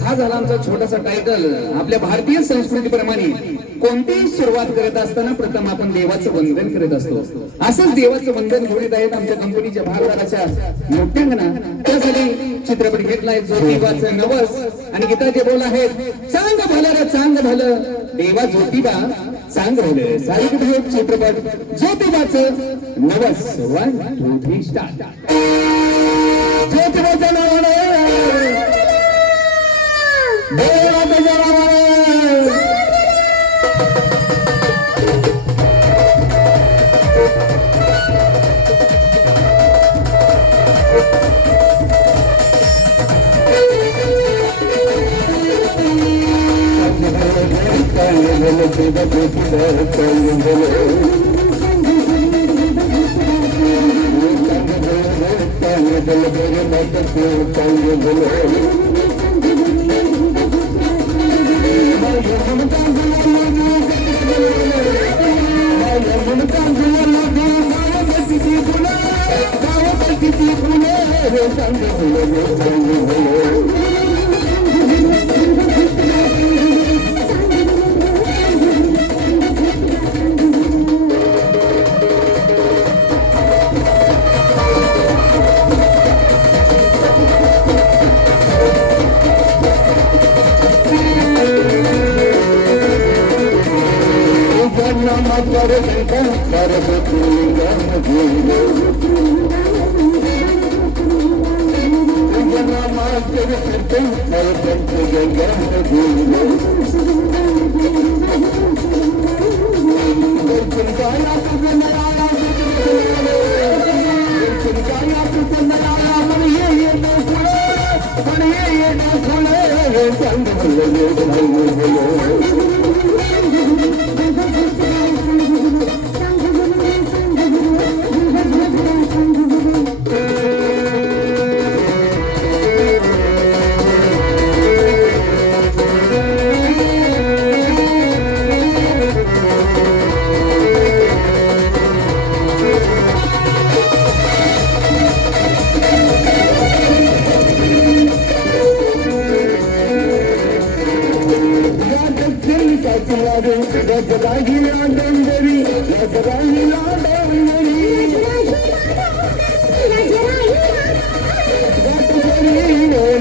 हा झाला आमचा छोटासा टायटल. आपल्या भारतीय संस्कृतीप्रमाणे कोणतीही सुरुवात करत असताना प्रथम आपण देवाचं वंदन करत असतो. असंच देवाचं वंदन घेऊन आहेत आमच्या कंपनीच्या भागदाराच्या नृत्यांगना. त्यासाठी चित्रपट घेतलाय ज्योतिबाचं नवस आणि गीताचे बोल आहेत, चांग भलं रे चांग भलं देवा ज्योतिबा चांग भलं. सारिक चित्रपट ज्योतिबाचं नवस. 1 2 3 स्टार्ट. ज्योतिबाच्या नावाने देवाच्या नावाने साचला रे रजराहिला डोंगरी रजराहिला डोंगरी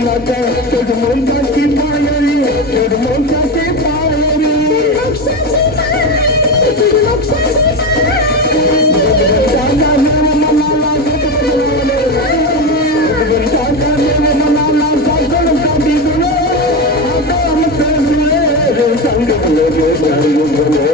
माता चढमोंचाची पायरी चढमोंचाची पायरी दादा देव मनाला दादा देव मनाला सागण काठी तुले आता आमचं तुले रे सांग तुले रे सांग तुले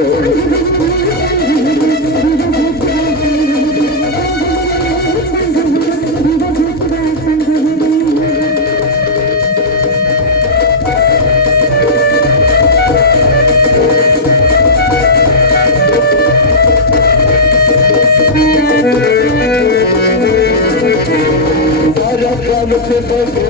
से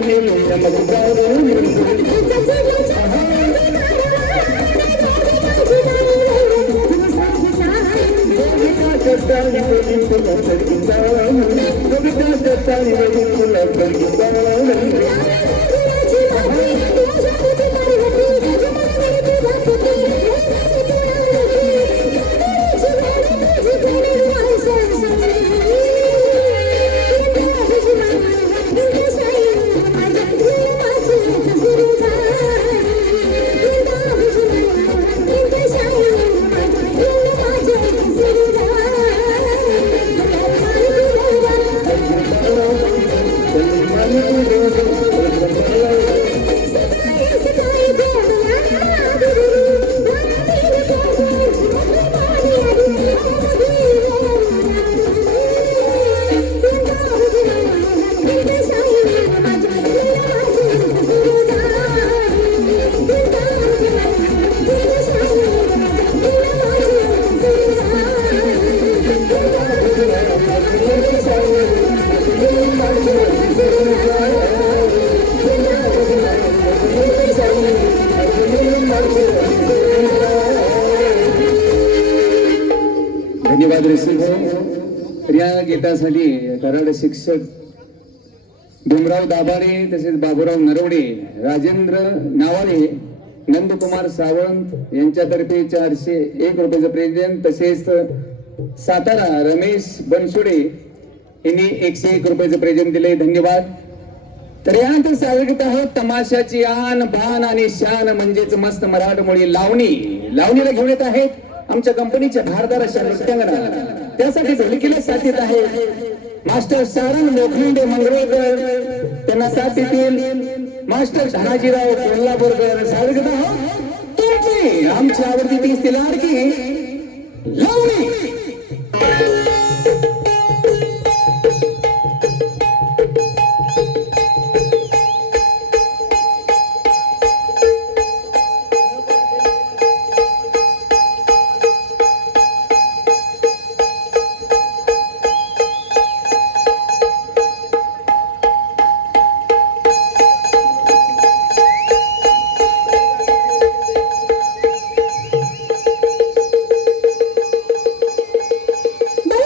गेले धन्यवाद ऋषी तर या गीतासाठी कराड शिक्षक भीमराव दाभाडे तसेच बाबूराव नरवडे, राजेंद्र नावाळे, नंदकुमार सावंत यांच्यातर्फे 401 रुपयाचं प्रेझेंट, तसेच सातारा रमेश बनसोडे यांनी 101 रुपयाचं प्रेझेंट दिले. धन्यवाद. तर यानंतर सादर आहोत तमाशाची आन बान आणि शान म्हणजेच मस्त मराठमोळी लावणी. लावणीला घेऊन येत आहेत आमच्या कंपनीच्या धारदार अशा नृत्यांगना. त्यासाठी झलकीला साथ देत आहे मास्टर सारंग लोखंडे मंगरुळकर, त्यांना साथ देतील मास्टर धनाजीराव कोल्हापूरकर. सादर करत आहोत तुमची आमची आवडती तीच ती लाडकी लावणी. Bye.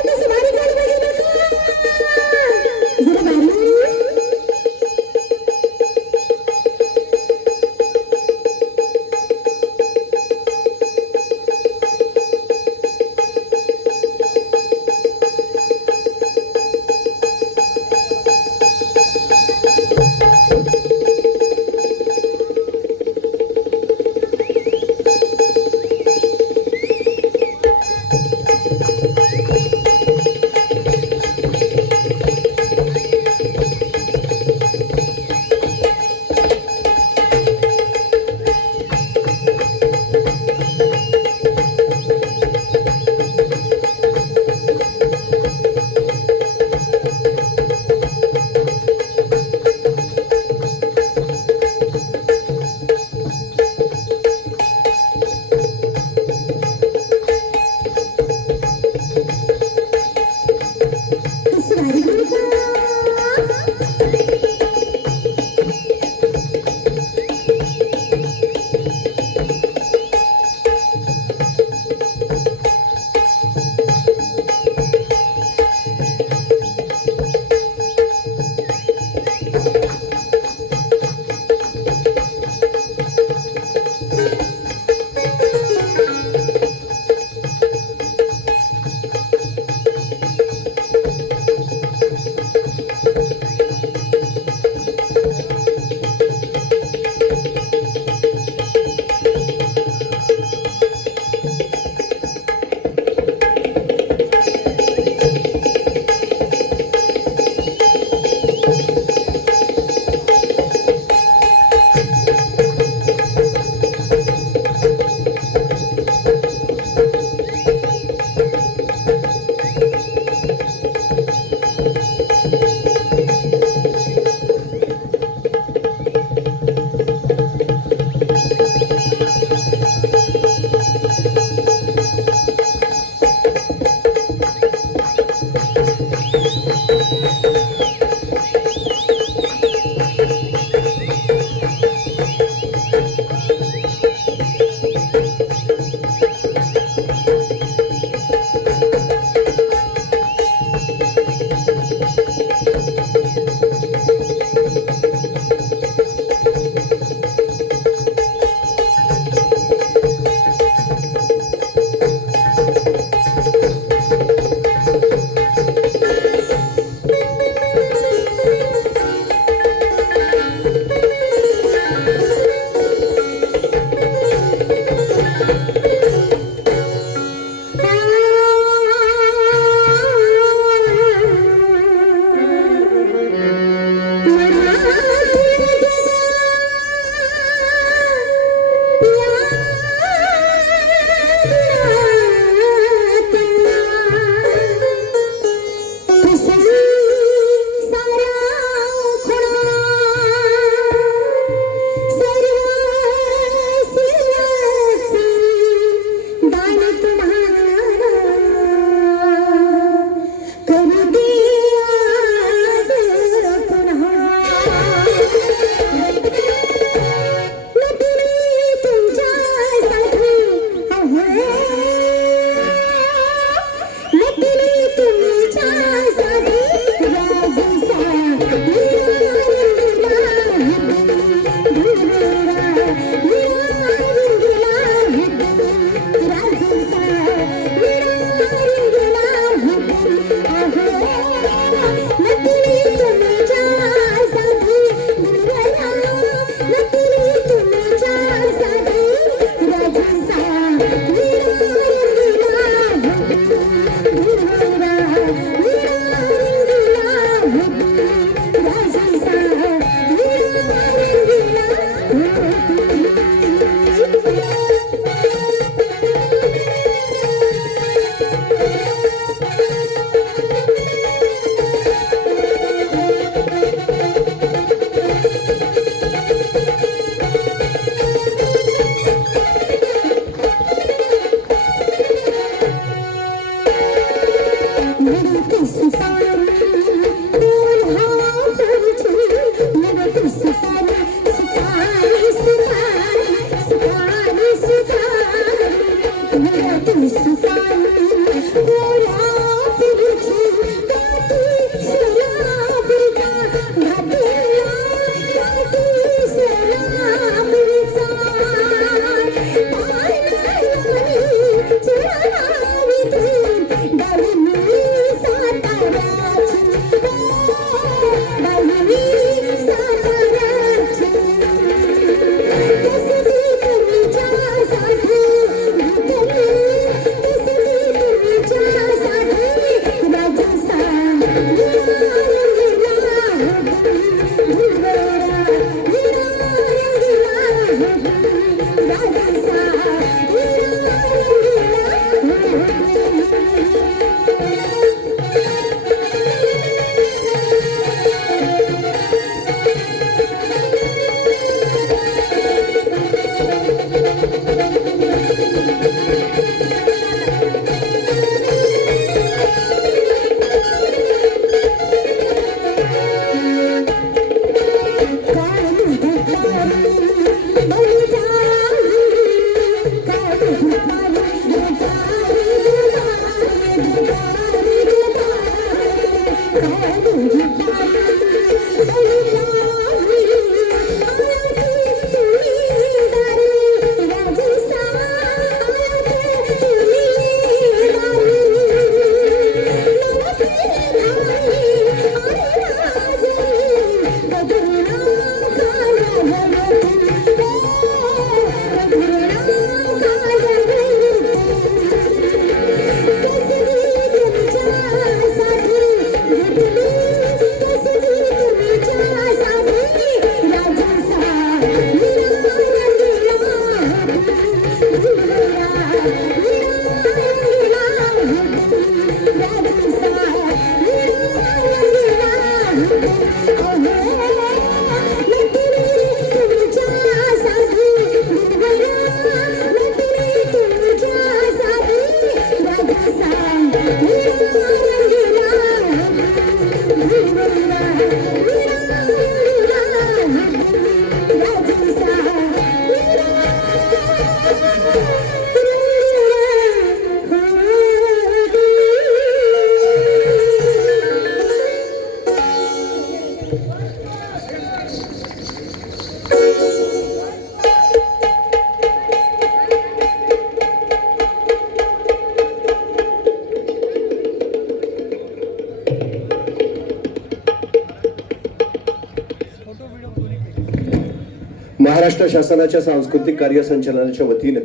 महाराष्ट्र शासनाच्या सांस्कृतिक कार्य संचालनाच्या वतीनं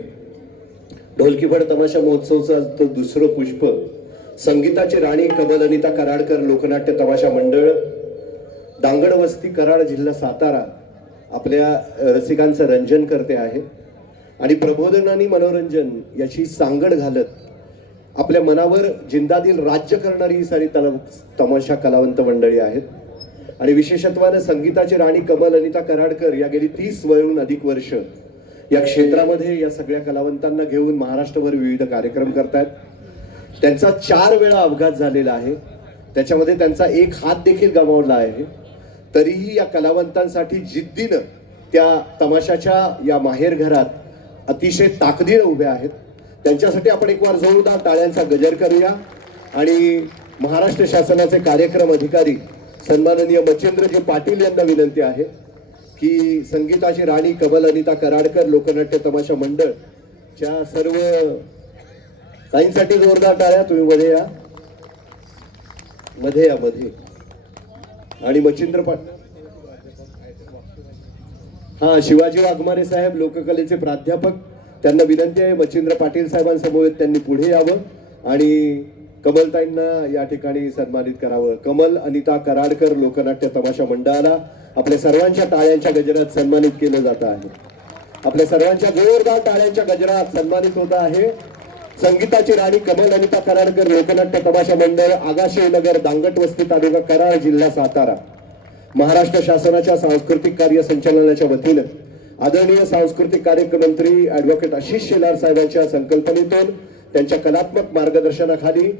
ढोलकीफड तमाशा महोत्सवचं दुसरं पुष्प संगीताची राणी कमल अनिता कराडकर लोकनाट्य तमाशा मंडळ दांगड वस्ती कराड जिल्हा सातारा आपल्या रसिकांचं रंजन करते आहे आणि प्रबोधन आणि मनोरंजन याची सांगड घालत आपल्या मनावर जिंदादिल राज्य करणारी ही सारी तमाशा कलावंत मंडळी आहेत. आणि विशेषत्वानं संगीताची राणी कमल अनिता कराडकर या गेली 30 वरून अधिक वर्ष या क्षेत्रामध्ये या सगळ्या कलावंतांना घेऊन महाराष्ट्रभर विविध कार्यक्रम करतायत. त्यांचा 4 वेळा अपघात झालेला आहे, त्याच्यामध्ये त्यांचा एक हात देखील गमावला आहे. तरीही या कलावंतांसाठी जिद्दीनं त्या तमाशाच्या या माहेर घरात अतिशय ताकदीनं उभ्या आहेत. त्यांच्यासाठी आपण एक वार जोरदार टाळ्यांचा गजर करूया आणि महाराष्ट्र शासनाचे कार्यक्रम अधिकारी सन्माननीय मच्छिंद्रजी पाटील यांना विनंती आहे की संगीताची राणी कमल अनिता कराडकर लोकनाट्य तमाशा मंडळच्या सर्व ताईंसाठी जोरदार टाळ्या. तुम्ही मध्ये या आणि मच्छिंद्र शिवाजी वाघमारे साहेब लोककलेचे प्राध्यापक, त्यांना विनंती आहे मच्छिंद्र पाटील साहेबांसमवेत त्यांनी पुढे यावं आणि कमलताईंना या ठिकाणी सन्मानित करावं. कमल अनिता कराडकर लोकनाट्य तमाशा मंडळाला आपल्या सर्वांच्या टाळ्यांच्या गजरात सन्मानित केलं जात आहे. आपल्या सर्वांच्या जोरदार टाळ्यांच्या गजरात सन्मानित होत आहे संगीताची राणी कमल अनिता कराडकर लोकनाट्य तमाशा मंडळ आगाशेनगर दांगट वस्ती तालुका कराड जिल्हा सातारा. महाराष्ट्र शासनाच्या सांस्कृतिक कार्य संचालनाच्या वतीनं आदरणीय सांस्कृतिक कार्यक्रम मंत्री ऍडव्होकेट आशिष शेलार साहेबांच्या संकल्पनेतून त्यांच्या कलात्मक मार्गदर्शनाखाली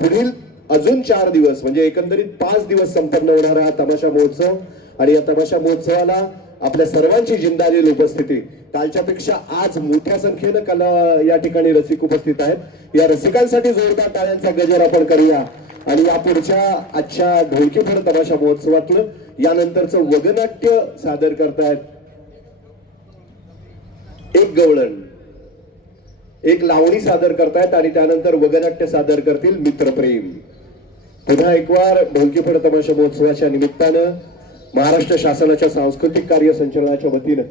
पुढील अजून 4 दिवस म्हणजे एकंदरीत 5 दिवस संपन्न होणारा हा तमाशा महोत्सव आणि या तमाशा महोत्सवाला आपल्या सर्वांची जिंदालेली उपस्थिती. कालच्यापेक्षा आज मोठ्या संख्येनं या ठिकाणी रसिक उपस्थित आहेत. या रसिकांसाठी जोरदार टाळ्यांचा गजर आपण करूया आणि या पुढच्या आजच्या ढोलकीफड तमाशा महोत्सवातलं यानंतरचं वगनाट्य सादर करतायत. एक गवळण, एक लावणी सादर करतायत आणि त्यानंतर वगनाट्य सादर करतील मित्रप्रेम. पुन्हा एक वार ढोलकीफड तमाशा महोत्सवाच्या निमित्तानं महाराष्ट्र शासनाच्या सांस्कृतिक कार्य संचालनाच्या वतीनं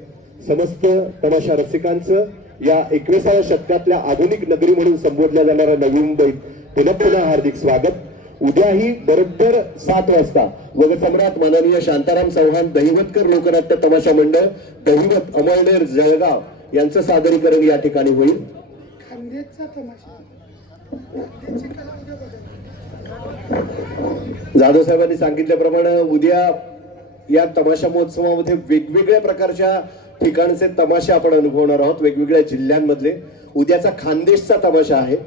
समस्त तमाशा रसिकांचं या 21व्या शतकातल्या आधुनिक नगरी म्हणून संबोधल्या जाणाऱ्या नवी मुंबईत पुन्हा हार्दिक स्वागत. उद्याही बरोबर 7 वाजता वगसम्राट माननीय शांताराम चव्हाण दहिवतकर लोकनाट्य तमाशा मंडळ दहिवत अमळनेर जळगाव यांचं सादरीकरण या ठिकाणी होईल. जाधव साहेबांनी सांगितल्याप्रमाणे उद्या या तमाशा महोत्सवामध्ये वेगवेगळ्या प्रकारच्या ठिकाणचे तमाशे आपण अनुभवणार आहोत, वेगवेगळ्या जिल्ह्यांमधले. उद्याचा खानदेशचा तमाशा आहे.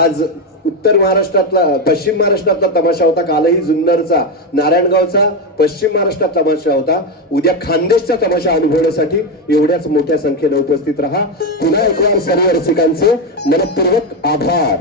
आज उत्तर महाराष्ट्रातला पश्चिम महाराष्ट्रातला तमाशा होता, कालही जुन्नरचा नारायणगावचा पश्चिम महाराष्ट्रात तमाशा होता. उद्या खानदेशचा तमाशा अनुभवण्यासाठी एवढ्याच मोठ्या संख्येने उपस्थित राहा. पुन्हा एक वार सर्व रसिकांचे मनपूर्वक आभार.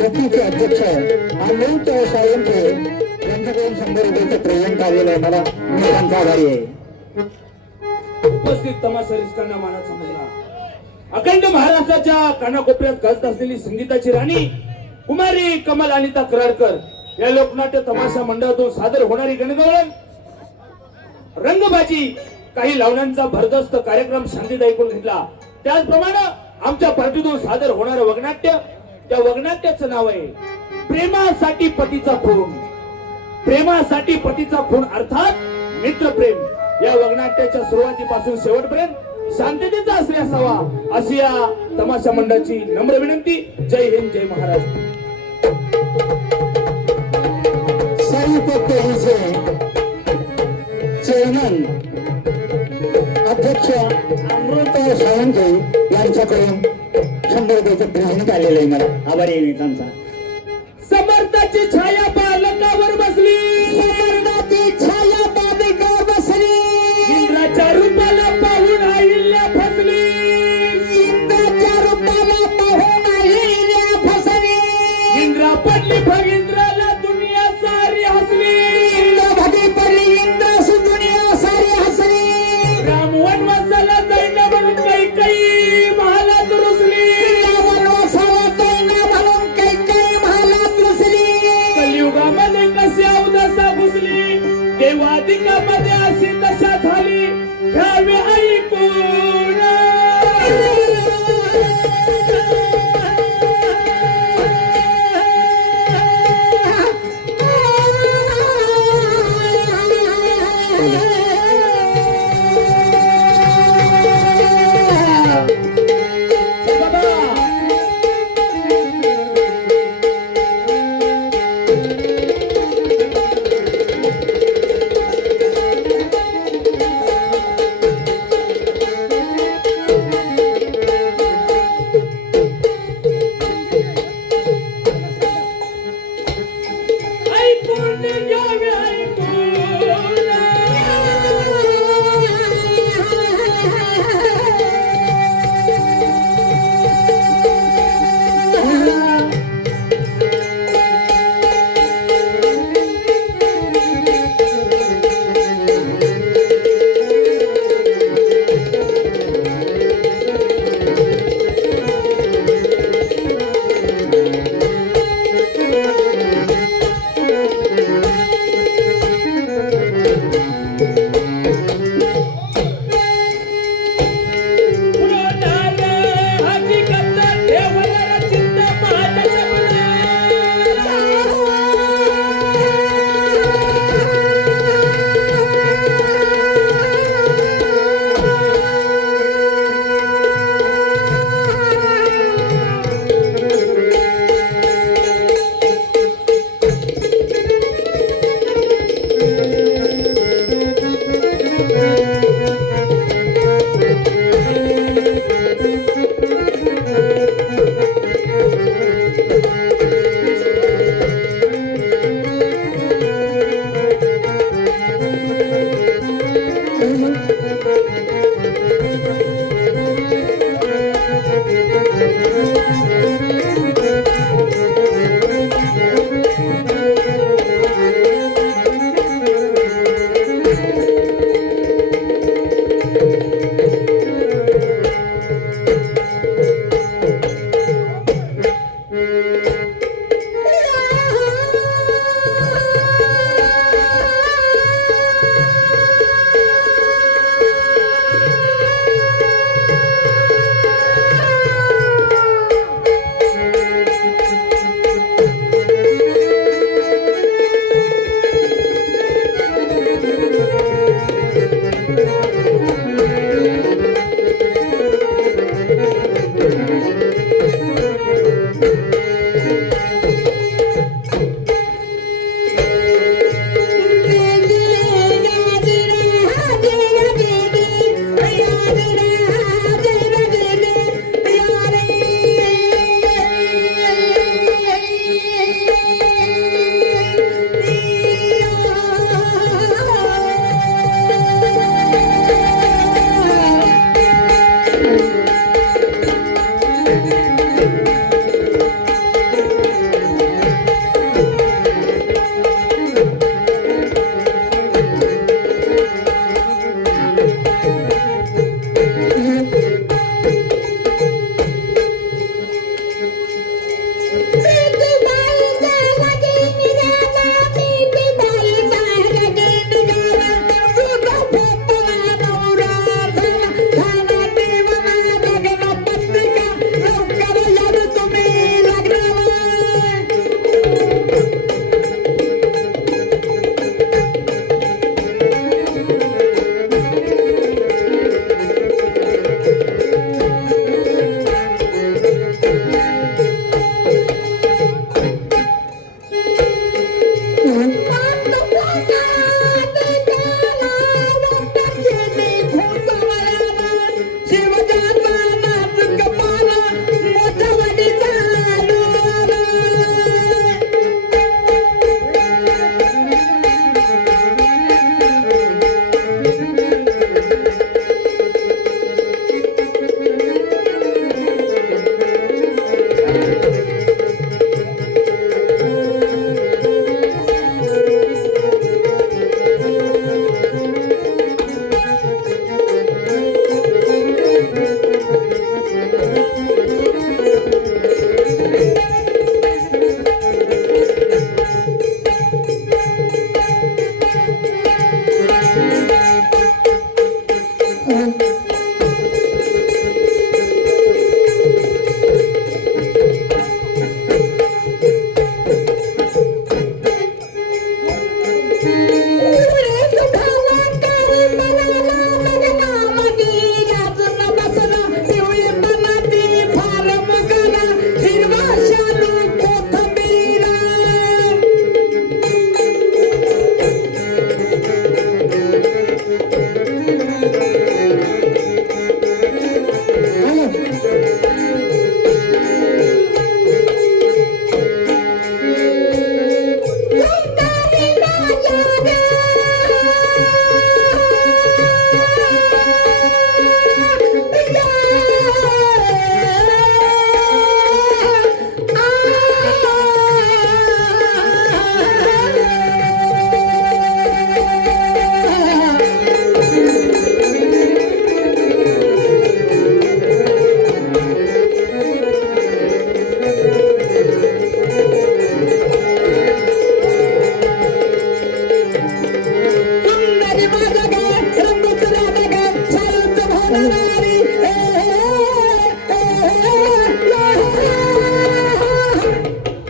युतीचे अध्यक्ष अमित साळुंखे यांच्याकडून 100 रुपयाचं प्रेझेंट आलेलं आहे. मला मी त्यांचा आभारी आहे. उपस्थित तमाशा रिस्कांना मानाचा मुलगा अखंड महाराष्ट्राच्या कानाकोपऱ्यात गाजत असलेली संगीताची राणी कुमारी कमल अनिता कराडकर या लोकनाट्य तमाशा मंडळातून सादर होणारी गणगवळण रंगबाजी काही लावण्यांचा भरदस्त कार्यक्रम शांतीत ऐकून घेतला. त्याचप्रमाणे आमच्या पार्टीतून सादर होणारं वगनाट्य, त्या वगनाट्याचं नाव आहे प्रेमासाठी पतीचा खून. प्रेमासाठी पतीचा खून अर्थात मित्रप्रेम. या वगनाट्याच्या सुरुवातीपासून शेवटपर्यंत शांततेचा आश्रय असावा अशी या तमाशा मंडळाची नम्र विनंती. जय हिंद, जय महाराष्ट्र. चेअरमन अध्यक्ष अमृत साळुंखे यांच्याकडून 100 रुपयाचं प्रेझेंट आलेलं आहे. मला आभारी आहे मी त्यांचा. समर्थाची छाया बालकावर बसली, समर्थाची छाया बालिकावर बसली, इंद्राच्या रूपाला पाहून अहिल्या फसली, इंद्राच्या रूपाला पाहून अहिल्या फसली, इंद्रा पडली भगिंद्राला दुनिया सारी हसली, इंद्र भगी पडली इंद्रास दुनिया सारी हसली, राम वनवासाला जाईना म्हणून कैकेयी महालात रुसली, वनवासाला जाईना म्हणून कैकेयी महालात रुसली, कलियुगात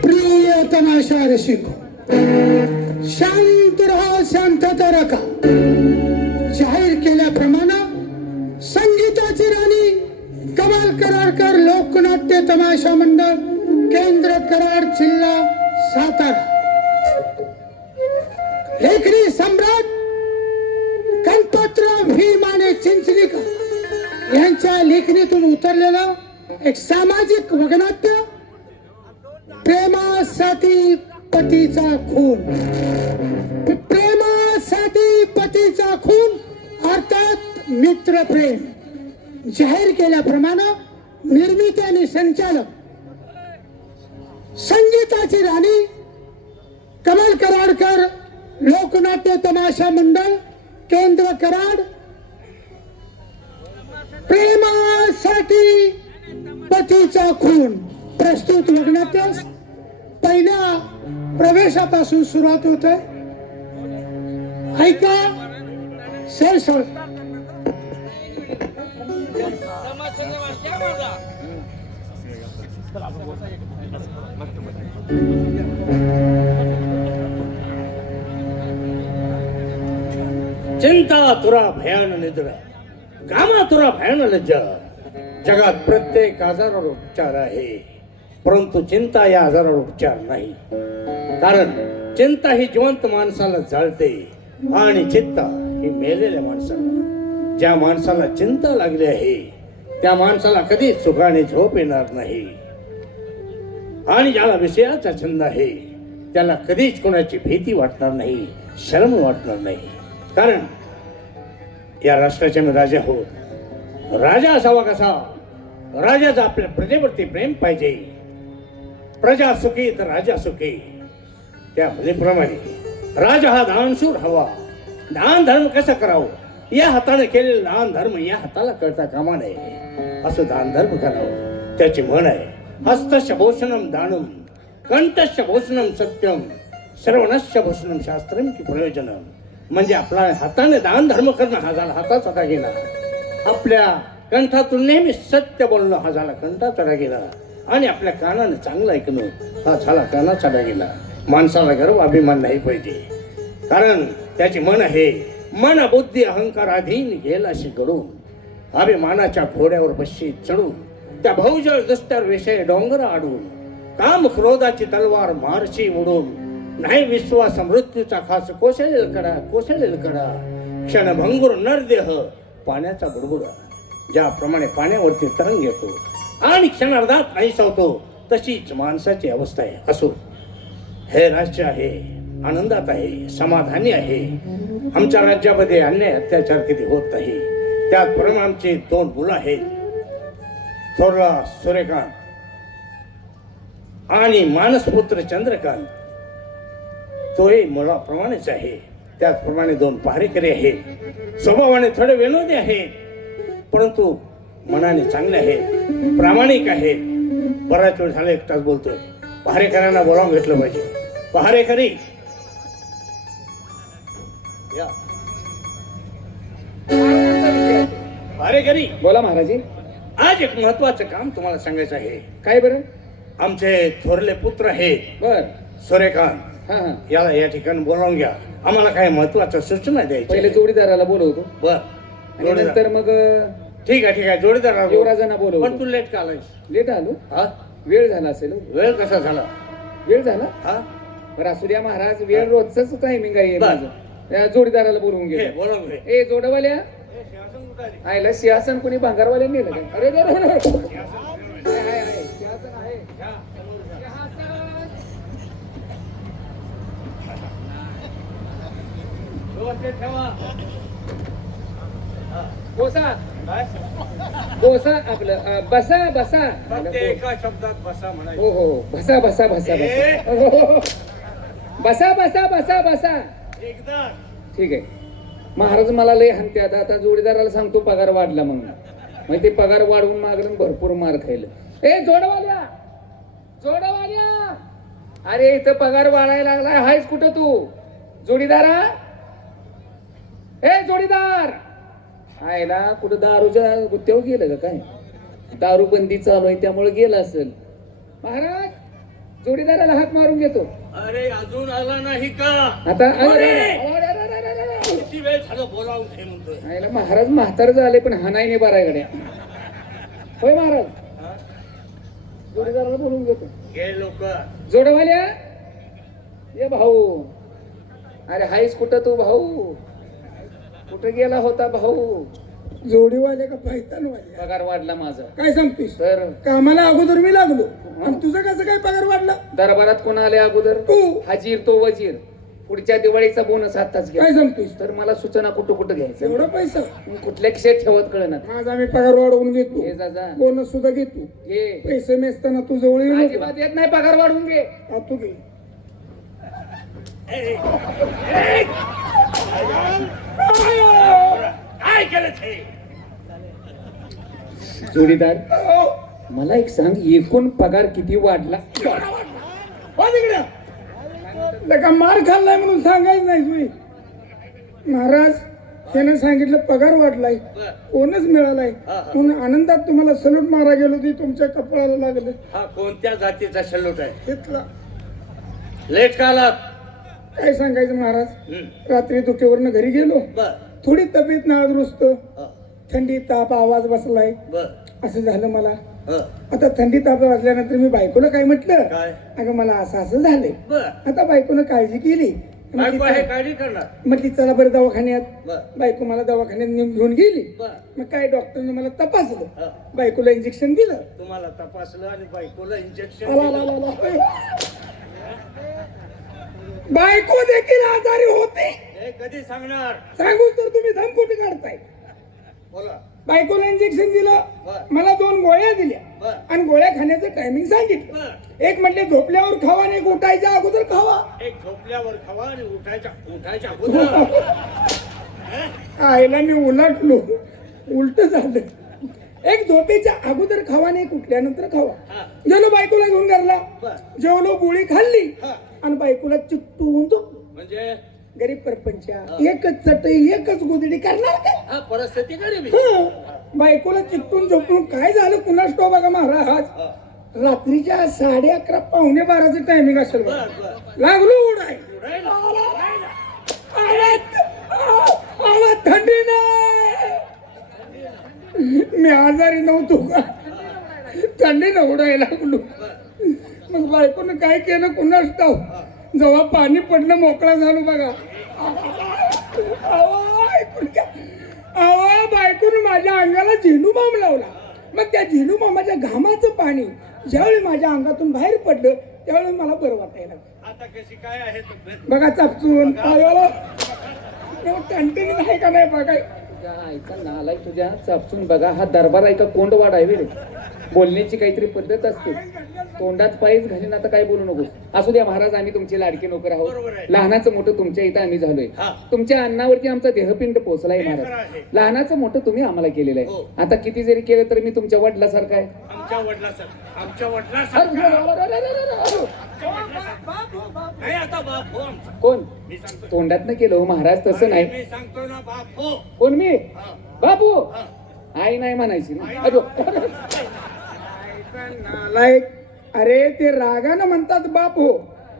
प्रिय तमाशा रसिक, शांत राहा, शांतता राखा. जाहीर केल्याप्रमाणे संगीताची राणी कमाल कराडकर लोकनाट्य तमाशा मंडळ केंद्र कराड जिल्हा सातारा, लेखनी सम्राट गणपतराव भीमाने चिंचलीकर यांच्या लेखणीतून उतरलेलं एक सामाजिक वगनाट्य प्रेमासाठी पतीचा खून. प्रेमासाठी पतीचा खून अर्थात मित्रप्रेम. जाहीर केल्याप्रमाणे निर्मिती आणि संचालक संगीताची राणी कमल कराडकर लोकनाट्य तमाशा मंडळ केंद्र कराड, प्रेमासाठी पतीचा खून प्रस्तुत वगनाट्यास पहिल्या प्रवेशापासून सुरुवात होत आहे. ऐका सर. चिंता तुरा भयान निद्रा, कामा तुरा भयान लज्जा. जगात प्रत्येक आजारावर उपचार आहे, परंतु चिंता या आजारावर उपचार नाही. कारण चिंता ही जिवंत माणसाला जाळते आणि चिंता ही मेलेल्या माणसाला. ज्या माणसाला चिंता लागली आहे त्या माणसाला कधीच सुखाने झोप येणार नाही. आणि ज्याला विषयाचा छंद आहे त्याला कधीच कोणाची भीती वाटणार नाही, शरम वाटणार नाही. कारण या राष्ट्राचे मी राजा हो. राजा असावा कसा? राजाचं आपल्या प्रजेवरती प्रेम पाहिजे. प्रजा सुखी तर राजा सुखी. त्या प्रमाणे राजा हा दानशूर हवा. दान धर्म कसं करावं? या हाताने केलेलं दान धर्म या हाताला कळता कामा नये. असं दान धर्म करावं. त्याची म्हण आहे, हस्तस्य भूषणम दानम, कंठस्य भूषणम सत्यम, श्रवणस्य भूषणम शास्त्रम की प्रयोजनम. म्हणजे आपला हाताने दान धर्म करणं हा झाला हाताचा दागिना. आपल्या कंठातून नेहमी सत्य बोलणं हा झाला कंठाचा दागिना. आणि आपल्या कानाने चांगलं ऐकणं हा झाला कानाचा दागिना. माणसाला गर्व अभिमान नाही पाहिजे. कारण त्याची मन आहे, मन बुद्धी अहंकार अधीन गेलाशी घडून, अभिमानाच्या घोड्यावर बशी चढून, त्या भौजळ दुस्तर विषय डोंगर आडून, काम क्रोधाची तलवार मारशी उडून, नाही विश्वास मृत्यूचा खास कोसळेल कडा, क्षणभंगुर नरदेह पाण्याचा बुडबुडा. ज्याप्रमाणे पाण्यावरती तरंग येतो आणि क्षणार्धात नाहीसा होतो, तशीच माणसाची अवस्था आहे. असो, हे राज्य आहे, आनंदात आहे, समाधानी आहे. आमच्या राज्यामध्ये अन्याय अत्याचार किती होत नाही. त्याचप्रमाणे आमची 2 मुलं आहेत, थोरला सूर्यकांत आणि मानसपुत्र चंद्रकांत. तोही मुलाप्रमाणेच आहे. त्याचप्रमाणे 2 पहारेकरी आहेत. स्वभावाने थोडे विनोदी आहेत, परंतु मनाने चांगले आहेत, प्रामाणिक आहेत. बराच वेळ झाला एकटाच बोलतोय. पहारेकरांना बोलावून घेतलं पाहिजे. पहारेकरी या. पहारेकरी बोला महाराजी. आज एक महत्वाचं काम तुम्हाला सांगायचं आहे. काय बरं? आमचे थोरले पुत्र आहेत बर. सूर्यकांत, हा हा. याला या ठिकाणी बोलावून घ्या. आम्हाला काही महत्वाच्या सूचना द्यायच्या. पहिले जोडीदाराला बोलवतो बर. आणि नंतर मग ठीक आहे जोडीदार युवराजांना बोलवतो. पण तू लेट का आलायस? लेट आलो. हा, वेळ झाला असेल. वेळ कसा झाला? वेळ झाला. हा, बरं असू द्या महाराज. वेळ रोजच टायमिंग आहे बर. माझं. त्या जोडीदाराला बोलवून घे, घे. बोलावून घे. ए जोडवाल्या, आयला सिंहासन कोणी भांगारवाल्या नेलं काय? अरे बरोबर. आहे, सिंहासन आहे. बोसा बोसा आपलं बसा बसा. फक्त एका शब्दात बसा म्हणायचं. हो हो हो. बसा बसा बसा बसा बसा बसा बसा. एकदा ठीक आहे. महाराज मला लय हानते. आता जोडीदाराला सांगतो पगार वाढला म्हणून. ते पगार वाढवून मागलं भरपूर मार खायला. ए जोडवाल्या, जोडवाल्या, अरे इथं पगार वाढायला लागलाय. हायच कुठं तू जोडीदारा? ए जोडीदार, आयला कुठं दारूच्या गुत्त्यावर गेलं का काय? दारू बंदी चालू आहे त्यामुळे गेलं असेल. महाराज जोडीदाराला हात मारून घेतो. अरे अजून आला नाही का? आता किती वेळ झालं बोलावून हे म्हणतोय. आयला महाराज म्हातार झाले पण हा नाही बारायकडे. होय महाराज हा? जोडीदाराला बोलून घेतो. हे लोक जोडवाल्या ये भाऊ. अरे हायस कुठं तू भाऊ? कुठं गेला होता भाऊ? जोडीवाले का पैतानवाले? पगार वाढला माझा. काय सांगतोस? तर कामाला अगोदर मी लागलो आणि तुझं कसं काय पगार वाढला? दरबारात कोण आले अगोदर? तू. हाजीर तो वजीर. पुढच्या दिवाळीचा बोनस आताच घ्या. काय सांगतोस? तर मला सूचना कुठं कुठं घ्यायचं? एवढा पैसा कुठल्या क्षेत ठेवत कळणार. माझा मी पगार वाढवून घेतो, हे जा जा. बोनस सुद्धा घेतो. घे. पैसे मेसताना तू जवळ येऊ नको. अजिबात येत नाही पगार वाढवून घे. हा, तू घे. काय केलं ते? जोडीदार मला एक सांग एकूण पगार किती वाढला? हो तिकडे. लका मार खाल्लाय म्हणून सांगायचं नाही तुम्ही. महाराज त्याने सांगितलं पगार वाढलाय, कोणच मिळालाय म्हणून आनंदात तुम्हाला सलूट मारा गेलो ती तुमच्या कपाळाला लागलं. हा कोणत्या जातीचा शल्लोट आहे? घेतला. लेट का आलात? काय सांगायचं महाराज, हम्म. रात्री दुखेवरनं घरी गेलो, बर थोडी तब्येत नादुरुस्त, हा, थंडी ताप आवाज बसलाय, बर असं झालं मला. हा, आता थंडी ताप वाजल्यानंतर मी बायकोला काय म्हटलं, काय? अगं मला असं असं झालंय. बर आता बायकोनं काळजी केली, बायको आहे काळजी करणार. म्हटली चला बरं दवाखान्यात. बर बायको मला दवाखान्यात घेऊन गेली. बर मग काय डॉक्टरने मला तपासलं, हा. बायकोला इंजेक्शन दिलं. तुम्हाला तपासलं आणि बायकोला इंजेक्शन आला, आला, आला, आला. बायको देखील आजारी होते. हे कधी सांगणार? सांगू तर तुम्ही धमकुटी काढताय. बोला. बायकोला इंजेक्शन दिलं, बर. मला 2 गोळ्या दिल्या बर. आणि गोळ्या खाण्याचं टायमिंग सांगितलं. बर एक म्हटले झोपल्यावर खावा आणि एक उठायच्या अगोदर खावा. एक झोपल्यावर खावा आणि उठायच्या अगोदर. आईला मी उलटलो, उलट झालं. एक झोपेच्या अगोदर खावा आणि एक उठल्यानंतर खावा. हा. गेलो बायकोला घेऊन घरला, बर. जेवलो, गोळी खाल्ली हा. आणि बायकोला चिकटून झोपलो. म्हणजे गरीब परपंचा, एकच चटई एकच गोदडी करणार काय? हा परिस्थिती गरिबी. हं. बायकोला चिकटून झोपून काय झालं कुणास ठाऊक बघा महाराज. हा. रात्रीच्या 11:30 पावणे 12चं टायमिंग असेल बघा. बर बर लागलो उडाय. उडायला. आला थंडी नाही. मी आजारी नव्हतो का, थंडीनं उडायला लागलो. मग बायकोनं काय केलं कुणास ठाऊक, जेव्हा पाणी पडलं मोकळा झालो बघा. बायकोनं माझ्या अंगाला झेंडू बाम लावला. मग त्या झेंडू बामाच्या घामाचं पाणी ज्यावेळी माझ्या अंगातून बाहेर पडलं त्यावेळी मला बरं वाटायला लागलं. आता कशी काय आहे तब्येत? बघा चापचून पायाला कंटिन्यू आहे का नाही बघा. तुझ्या आईचा नालाय तुझ्या चापसून बघा. हा दरबार आहे का कोंडवाड आहे रे? बोलण्याची काहीतरी पद्धत असते. तोंडात पायच घालीन आता काय बोलू नकोस. असू द्या महाराज, आम्ही तुमचे लाडके नोकर आहोत. बरोबर आहे. लहानाचं मोठं तुमच्या इथं आम्ही झालोय. हा. तुमच्या अन्नावरती आमचा देहपिंड पोहोचलाय हे खरं महाराज. आहे. लहानाचं मोठं तुम्ही आम्हाला केलेलं हो. आहे. आता किती जरी केलं तरी मी तुमच्या वडिलासारखा आहे. आमच्या वडिलासारखं नाही. आता बाप हो आमचा. कोण मी सांगतो. तोंडात केलं हो महाराज, तसं नाही. मी सांगतो ना बाप हो. कोण मी? हा. बापू. हा. आई नाही म्हणायची ना. आई अजो. नालायक. अरे ते रागानं म्हणतात बाप हो,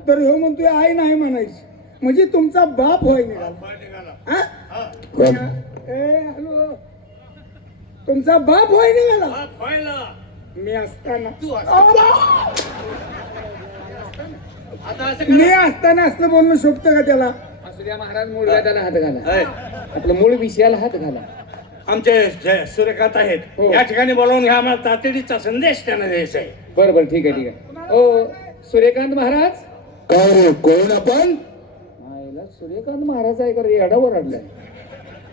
तर ह्यो म्हणतोय आई नाही म्हणायची, म्हणजे तुमचा बाप होय निघाला. बाप निघाला. हा? हा. हॅलो, तुमचा बाप होय निघाला. बाप व्हायला मी असताना तू असं. आता असं मी करा. असताना असलं बोलणं शोभतं का त्याला? असू द्या महाराज, मूळ व्याधाला हात घाला. ऐ, आपलं मूळ विषयाला हात घाला. आमचे जे सूर्यकांत आहेत हो. या ठिकाणी बोलावून घ्या. आम्हाला तातडीचा संदेश त्यांना द्यायचा आहे. बरं बरं, ठीक आहे ठीक आहे. ओ सूर्यकांत महाराज. काय रे, कोण आपण? आईला सूर्यकांत महाराज आहे का रे? अडावर अडलाय.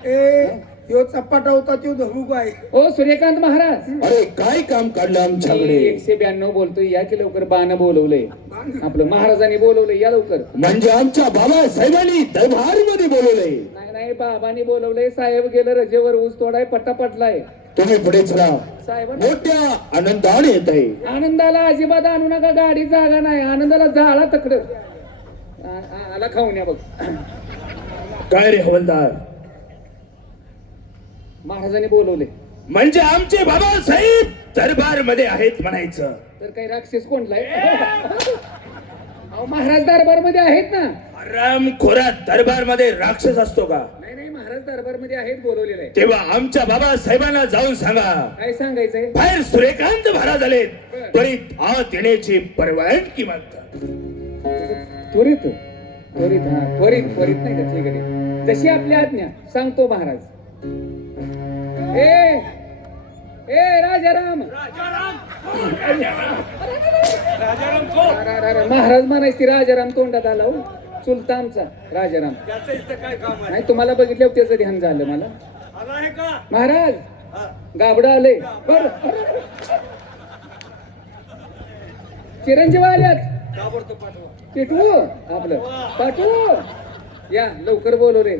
ए ह्यो चपाटा होता तो धबूक आहे. ओ सूर्यकांत महाराज. अरे काय काम काढलं आमच्याकडे? 192 बोलतोय. या की लवकर. बाण बोलवलंय आपलं महाराजांनी बोलवलंय. या लवकर. म्हणजे आमच्या बाबासाहेबांनी दरबार मध्ये बोलवलंय? नाही नाही, बाबांनी बोलवलंय. साहेब गेलं रजेवर, ऊस तोडाय, पट्टा पटलाय. तुम्ही पुढे चला, साहेबांना मोठ्या आनंदाने येत आहे. आनंदाला अजिबात आणू नका. गाडी जागा नाही. आनंदाला जाळा तकड. आला खाऊन या बघ. काय रे हवलदार, महाराजांनी बोलवले म्हणजे आमचे बाबासाहेब दरबार मध्ये आहेत म्हणायचं. तर काही राक्षस कोणलाय? अहो महाराज दरबार मध्ये आहेत ना. रामखोरा दरबार मध्ये राक्षस असतो का? नाही नाही, महाराज दरबार मध्ये आहेत, बोलवलेलं आहे. तेव्हा आमच्या बाबासाहेबांना जाऊन सांगा काय सांगायचंय? बाहेर सूर्यकांत महाराज आलेत, त्वरित आत येण्याची परवानगी मागतात. त्वरित त्वरित, हा त्वरित त्वरित नाही का? ठीक आहे, जशी आपली आज्ञा. सांगतो महाराज. ए ए राजाराम. अरे, महाराज म्हणायची राजाराम तोंडात आला हो. चुलता आमचा राजाराम. नाही तुम्हाला बघितल्यावर त्याचं ध्यान झालं मला. महाराज गाबडा आले. बर चिरंजीव आल्यात. पेटवू आपलं पाठवू. या लवकर बोलवले,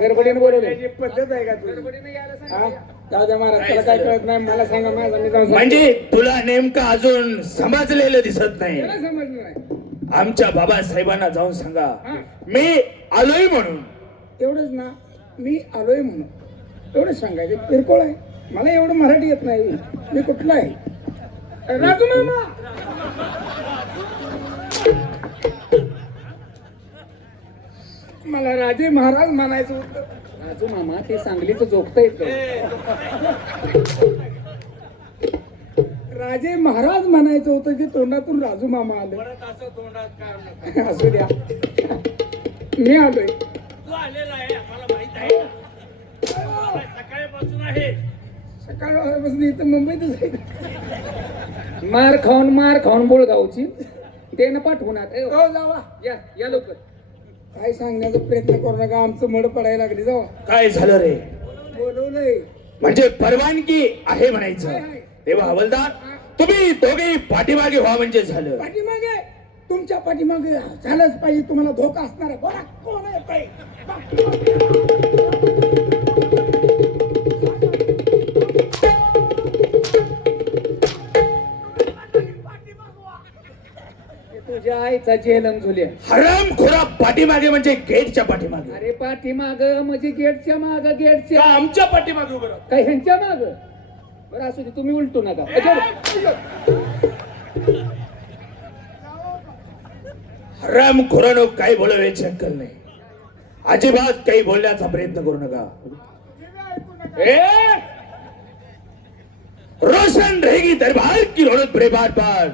गडबडीने बोलवले. पद्धत आहे का तुझी? गडबडीने यायला हा? सांगितलं. दादा महाराज त्याला काय कळत नाही, मला सांगा. माझा मी जाऊन म्हणजे तुला नेमकं अजून समजलेलं दिसत नाही. त्याला समजलं नाही. आमच्या बाबासाहेबांना जाऊन सांगा मी आलोय म्हणून. एवढंच ना, मी आलोय म्हणून एवढंच सांगायचं. किरकोळ आहे, मला एवढं मराठी येत नाही. मी कुठला आहे? राजू मामा. मला राजे महाराज म्हणायचं होतं. राजू मामा ते सांगलीचं जोगता येत. राजे महाराज म्हणायचं होतं की तोंडातून राजू मामा आले. असू द्या, मी आलोय. सकाळपासून इथं मुंबईतच आहे. मार खाऊन बोळगावची त्यानं पाठवून आता. हो जावा. या या लवकर. काय सांगण्याचा प्रयत्न करू नका, आमचं मड पडायला लागली. जावा. काय झालं रे? बोलवलंय. म्हणजे परवानगी आहे म्हणायचं. तेव्हा हवलदार तुम्ही दोघे पाठीमागे व्हा म्हणजे झालं. पाठीमागे तुमच्या पाठीमागे झालंच पाहिजे. तुम्हाला धोका असणार आहे. बोला कोण आहे ताई? तुझ्या आईचा जेलम झुल्या. हराम खोरा पाठीमागे म्हणजे गेटच्या पाठीमागे. अरे पाठीमाग म्हणजे गेटच्या माग. का गेटच्या आमच्या पाठीमागे उभं राहा. काय ह्यांच्या माग? बरं असू दे, तुम्ही उलटू नका. हराम खोरानो काही बोलायची अक्कल नाही. अजिबात काही बोलण्याचा प्रयत्न करू नका. ए रोशन रहेगी दरबार की रौनक बड़े बार बार.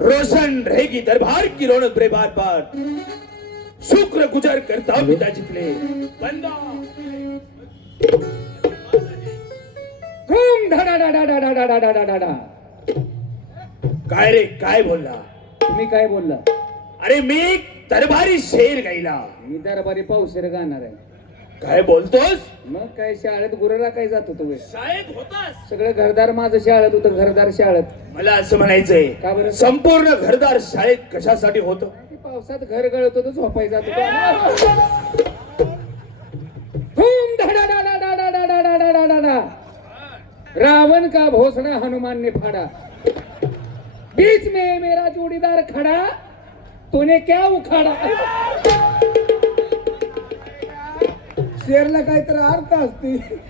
रोशन रहेगी दरबार की रौनक बड़े बार बार. शुक्र गुजर करता हूं पिताजी प्ले बंदा. धूम धडा डा डा डा डा डा डा डा डा डा. काय रे काय बोलला? तुम्ही काय बोलला? अरे मी दरबारी शेर गायला. मी दरबारी पावशेर गाणार आहे. काय बोलतोस? मग काय शाळेत गुरुला काय जात होतो? शाळेत होतास? सगळं घरदार माझं शाळेत होतं. घरदार शाळेत. मला असं म्हणायचंय का बरं? संपूर्ण घरदार शाळेत कशासाठी होतं? ते पावसात घर गळत होतं, झोपाय जात होतं. धूम धडा डा डा डा डा डा डा डा डा डा डा डा. रावण का भोसड़ा हनुमान ने फाड़ा. बीच में मेरा जोड़ीदार खड़ा, तूने क्या उखाड़ा. शेरला काहीतरी अर्थ असते.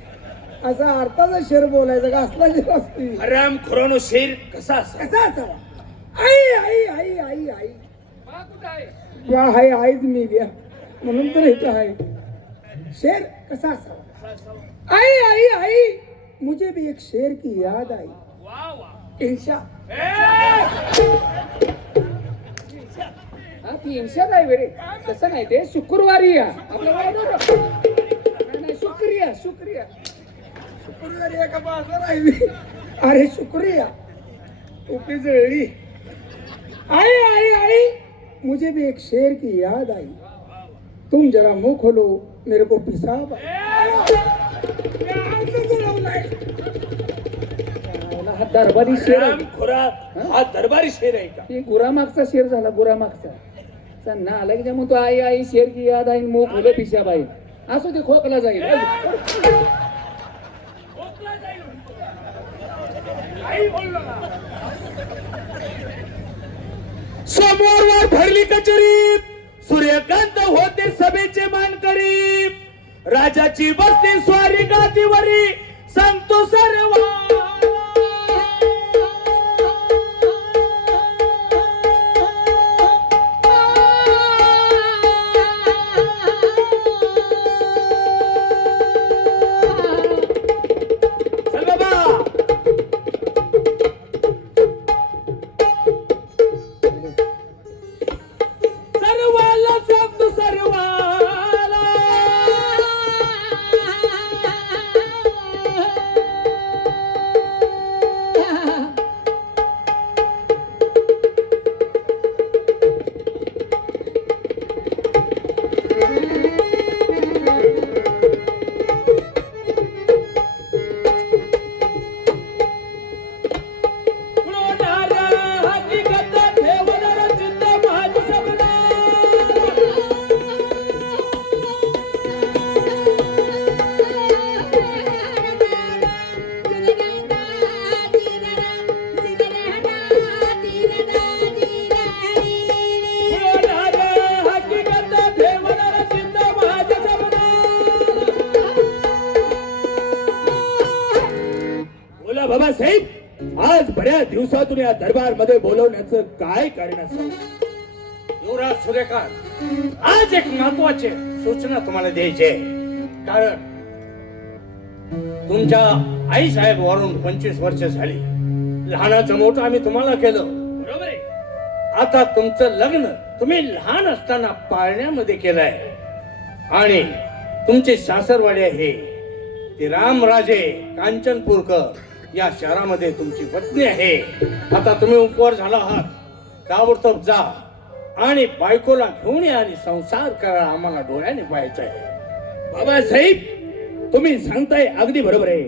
असा अर्थाचा शेर बोलायचा का? असला शेर असते. हराम खोरानो शेर कसा असा? कसा असावा? आई आई आई आई आई. वा हाय आईच मेली म्हणून तर इथं आहे. शेर कसा असावा? आई आई आई मुझे भी एक शेर की याद आई. इंशा. हा ती हिंसा नाही बरे. तसं नाही, ते शुक्रवारी या आपलं. नाही, शुक्रिया शुक्रिया. शुक्रिया का बाजार राहिली. अरे शुक्रिया. टोपी जळली. आई आई आई मुझे भी एक शेर की याद आई. तुम जरा मुंह खोलो, मेरे को पिसाब हा दरबारी शेर आहे. हराम खोरा हा दरबारी शेर आहे का? ते गुरामागचा शेर झाला. गुरामागचा ना आला की मग तो आई आई शेर की याद आई मुख फुलं पिशाब आहे. असू ते खोकला जाईल. सोमवारवर भरली कचेरी. सूर्यकांत होते सभेचे मानकरी. राजाची बसती स्वारी गादीवरी सांगतो सर्व चल बाबा सर्वाला सांगतो सर्वाला हकीकत ठेवणार चित्त माझी शब्द हकीकत ठेवणार चित्त माझी शब्द बोला बाबासाहेब आज बऱ्याच दिवसातून या दरबार मध्ये बोलवण्याचं काय कारण असेल युवराज सूर्यकांत, आज एक महत्वाची सूचना तुम्हाला द्यायची आहे. कारण तुमच्या आई साहेब वरून 25 वर्ष झाली. लहानाचं मोठं आम्ही तुम्हाला केलं, बरोबर आहे. आता तुमचं लग्न तुम्ही लहान असताना पाळण्यामध्ये केलंय आणि तुमचे सासरवाडी आहे ते रामराजे कांचनपूरकर या शहरामध्ये तुमची पत्नी आहे. आता तुम्ही उपवर झाला आहात, ताबडतोब जा आणि बायकोला घेऊन या आणि संसार करा. आम्हाला डोळ्याने पाहायचं आहे. बाबासाहेब तुम्ही सांगताय अगदी बरोबर आहे.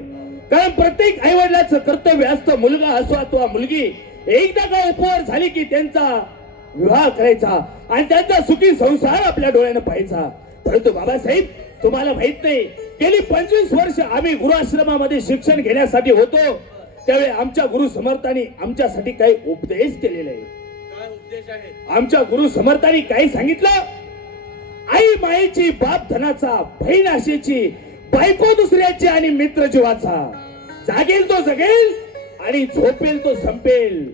कारण प्रत्येक आई वडिलाचं कर्तव्य असतं, मुलगा असो अथवा मुलगी एकदा का उपवर झाली की त्यांचा विवाह करायचा आणि त्यांचा सुखी संसार आपल्या डोळ्याने पाहायचा. परंतु बाबासाहेब तुम्हाला माहित नाही, गेली 25 वर्ष आम्ही गुरुआश्रमामध्ये शिक्षण घेण्यासाठी होतो, त्यावेळी आमच्या गुरु समर्थांनी आमच्यासाठी काही उपदेश केलेले आहे. काय उपदेश आहे? आमच्या गुरु समर्थांनी काय सांगितलं, आई मायेची, बाप धनाचा, बहीण आशेची, बायको दुसऱ्याची आणि मित्र जीवाचा, जागेल तो जगेल आणि झोपेल तो संपेल.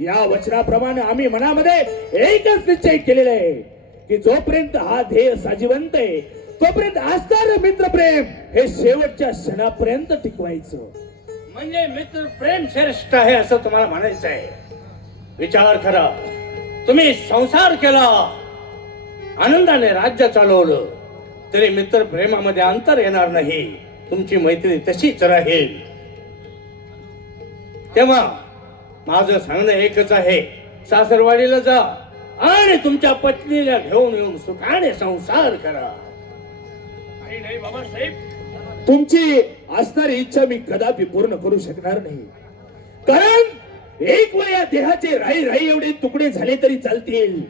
या वचनाप्रमाणे आम्ही मनामध्ये एकच निश्चय केलेला आहे की जोपर्यंत हा ध्येय साजिवंत आहे तोपर्यंत असणार मित्रप्रेम हे शेवटच्या क्षणापर्यंत टिकवायचं. म्हणजे मित्र प्रेम श्रेष्ठ आहे असं तुम्हाला म्हणायचं आहे. विचार करा, तुम्ही संसार केला, आनंदाने राज्य चालवलं, तरी मित्र प्रेमामध्ये अंतर येणार नाही. तुमची मैत्री तशीच राहील. तेव्हा माझं सांगणं एकच आहे, सासरवाडीला जा आणि तुमच्या पत्नीला घेऊन येऊन सुखाने संसार करा. नाही बाबासाहेब, तुमची असणारी इच्छा मी कदापि पूर्ण करू शकणार नाही. कारण एक वेळ या देहाचे राई राई एवढे तुकडे झाले तरी चालतील,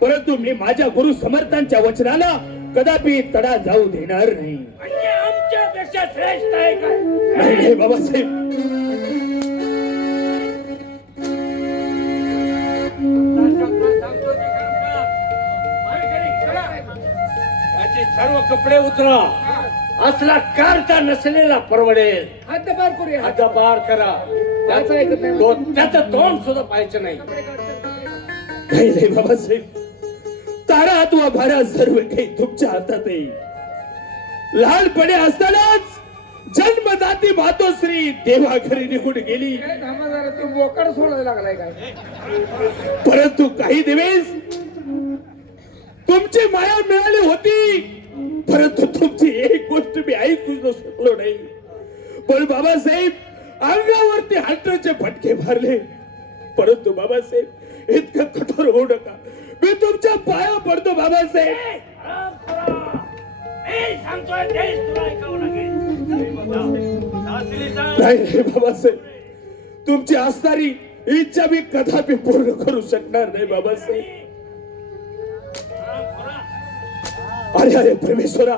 परंतु मी माझ्या गुरु समर्थांच्या वचनाला कदापि तडा जाऊ देणार नाही. म्हणजे आमच्यापेक्षा श्रेष्ठ आहे काय? नाही बाबासाहेब, याचे सर्व कपडे उतरा, असला कारचा नसलेला परवडेल. हद्दपार करूया. हद्दपार करा. त्याचं तोंड सुद्धा पाहायचं नाही. नाही बाबासाहेब, तारा अथवा भारा सर्व काही तुमच्या हातात आहे. लहानपणी असतानाच जन्मदाती मातोश्री देवाघरी निघून गेली, थांबा जरा, तो बोकाड सोडायला लागलाय काय? परंतु काही दिवस तुमची माया मिळाली होती, परंतु तुमची एक गोष्ट मी ऐकू शकलो नाही. पण बाबासाहेब अंगावरती हाताचे फटके मारले. परंतु बाबासाहेब इतकं कठोर होऊ नका, मी तुमच्या पाया पडतो बाबासाहेब. नाही बाबासाहेब, तुमची असणारी इच्छा मी कदापि पूर्ण करू शकणार नाही बाबासाहेब. अरे अरे परमेश्वरा,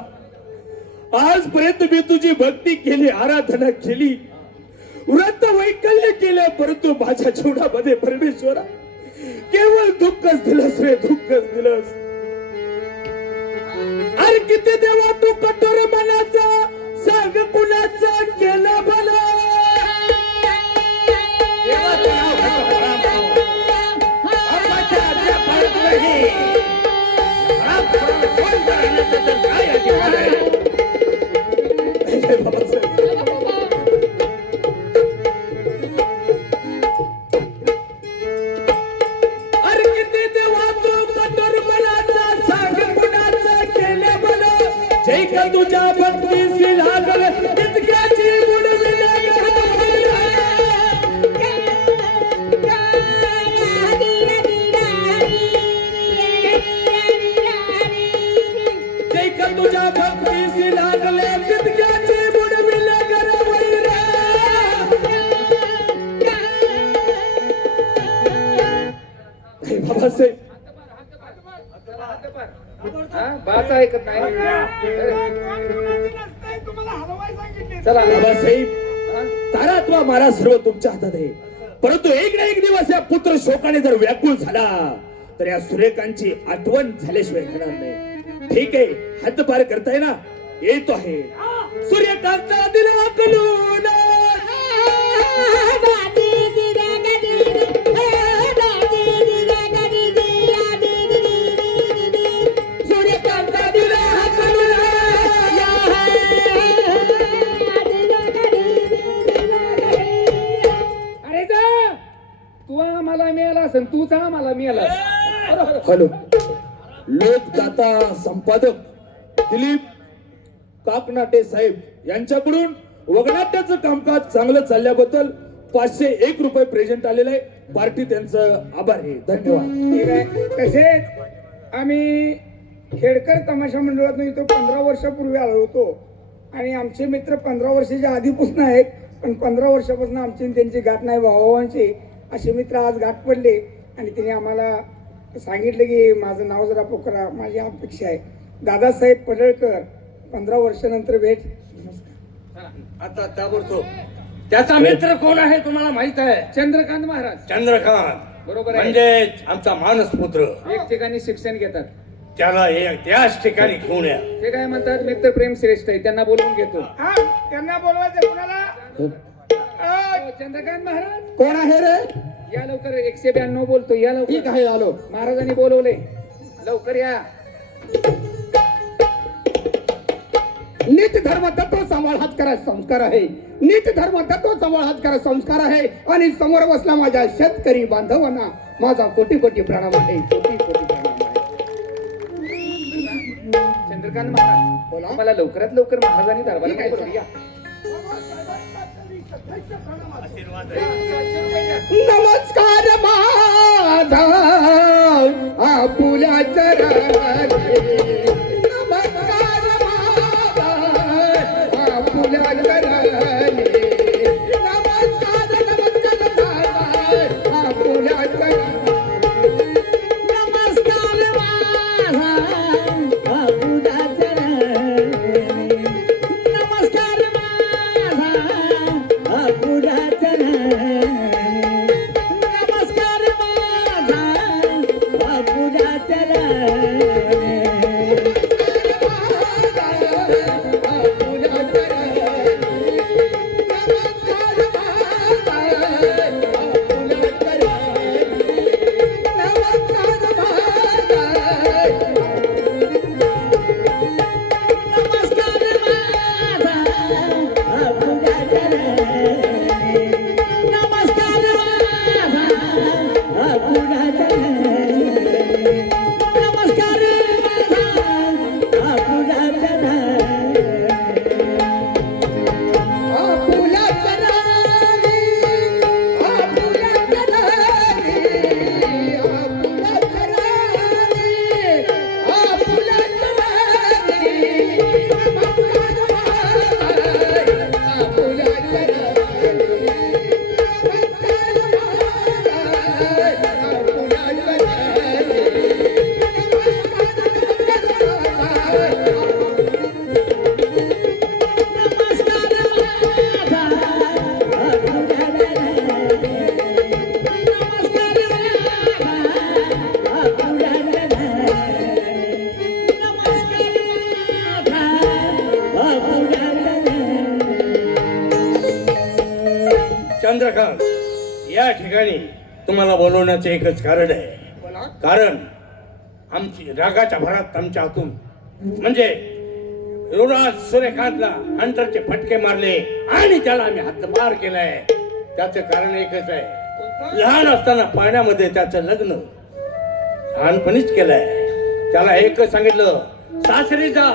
आजपर्यंत मी तुझी भक्ती केली, आराधना केली, व्रत वैकल्य केलं, परंतु माझ्या जीवनामध्ये परमेश्वरा केवळ दुःखच दिलंस रे, दुःखच दिलंस. अरे किती देवा तू कठोर मनाचा सांग कुणाचा केलं भलं देवाचं नाव घ्यायचं राम नाव. बापाच्या आज्ञा पाळत नाही. राम नावाला कोण करण्याचं तर काय अधिकार आहे? अरे किती देवा तू कठोर मनाचा सांग कुणाचा केलं भलं जय का तुझ्या भक्तीशी लागल तितक्याची बुडविल जय का तुझ्या भक्तीशी लागले तितक्याची बुडविल गरवैरा बाबासाहेब बात ऐकत नाही तुम्हाला हलवाय सांगितले. चला बाबासाहेब तारा अथवा मारा सर्व तुमच्या हातात आहे परंतु एक ना एक दिवस या पुत्र शोकाने जर व्याकुळ झाला तर या सूर्यकांतची आठवण झाल्याशिवाय राहणार नाही. ठीक आहे हद्द पार करताय ना येतो आहे सूर्यकांत दिला कलून सूर्यकांत दिला कलून अरे जा तू आम्हाला मिळाला असेल तूच आम्हाला मिळाला हॅलो लोकदाता संपादक दिलीप काकनाटे साहेब यांच्याकडून वगनाट्याचं कामकाज चांगलं चालल्याबद्दल 501 रुपये प्रेझेंट आलेलं आहे. पार्टी त्यांचं आभार आहे. धन्यवाद. ठीक आहे. तसेच आम्ही खेडकर तमाशा मंडळातून इथं 15 वर्षापूर्वी आलो होतो आणि आमचे मित्र 15 वर्षाच्या आधीपासून आहेत पण 15 वर्षापासून आमची आणि त्यांची गाठ नाही भावांची असे मित्र आज गाठ पडले आणि तिने आम्हाला सांगितलं की माझं नाव जरा पोकरा माझी अपेक्षा आहे. दादासाहेब पडळकर 15 वर्षानंतर भेट. आता ताबडतोब त्याचा मित्र कोण आहे तुम्हाला माहित आहे? चंद्रकांत महाराज चंद्रकांत. बरोबर आहे. म्हणजे आमचा मानस पुत्र. एक ठिकाणी शिक्षण घेतात त्याला त्याच ठिकाणी घेऊन या. ते काय म्हणतात मित्र प्रेम श्रेष्ठ आहे त्यांना बोलवून घेतो. हा त्यांना बोलवायचं कुणाला? चंद्रकांत महाराज कोण आहे रे? या लवकर 192 बोलतो या लवकर. ठीक आहे आलो. महाराजांनी बोलवले लवकर या. नीत धर्म तत्व सांभाळ हात करा संस्कार आहे. नीत धर्म तत्व सांभाळ हात करा संस्कार आहे. आणि समोर बसला माझ्या शेतकरी बांधवांना माझा कोटी कोटी प्रणाम आहे. कोटी कोटी प्रणाम आहे. चंद्रकांत महाराज बोला मला लवकरात लवकर महाराजांनी दरबार काय करूया. नमस्कार माझा आपुल्या चरणी. नमस्कार माझा आपुल्या चरणी. नमस्कार नमस्कार माझा आपुल्या चरणी. नमस्कार माझा आपुल्या चरणी. नमस्कार माझा आपुल्या चरणी. नमस्कार माझा आपुल्या चरणी. चंद्रकांत, या ठिकाणी तुम्हाला बोलवण्याचं एकच कारण आहे. कारण आमची रागाच्या भरात आमच्या हातून म्हणजे युवराज सूर्यकांतला हंटरचे फटके मारले आणि त्याला आम्ही हद्दपार केलाय. त्याचं कारण एकच आहे, लहान असताना पाण्यामध्ये त्याचं लग्न लहानपणीच केलंय. त्याला एकच सांगितलं, सासरी जा,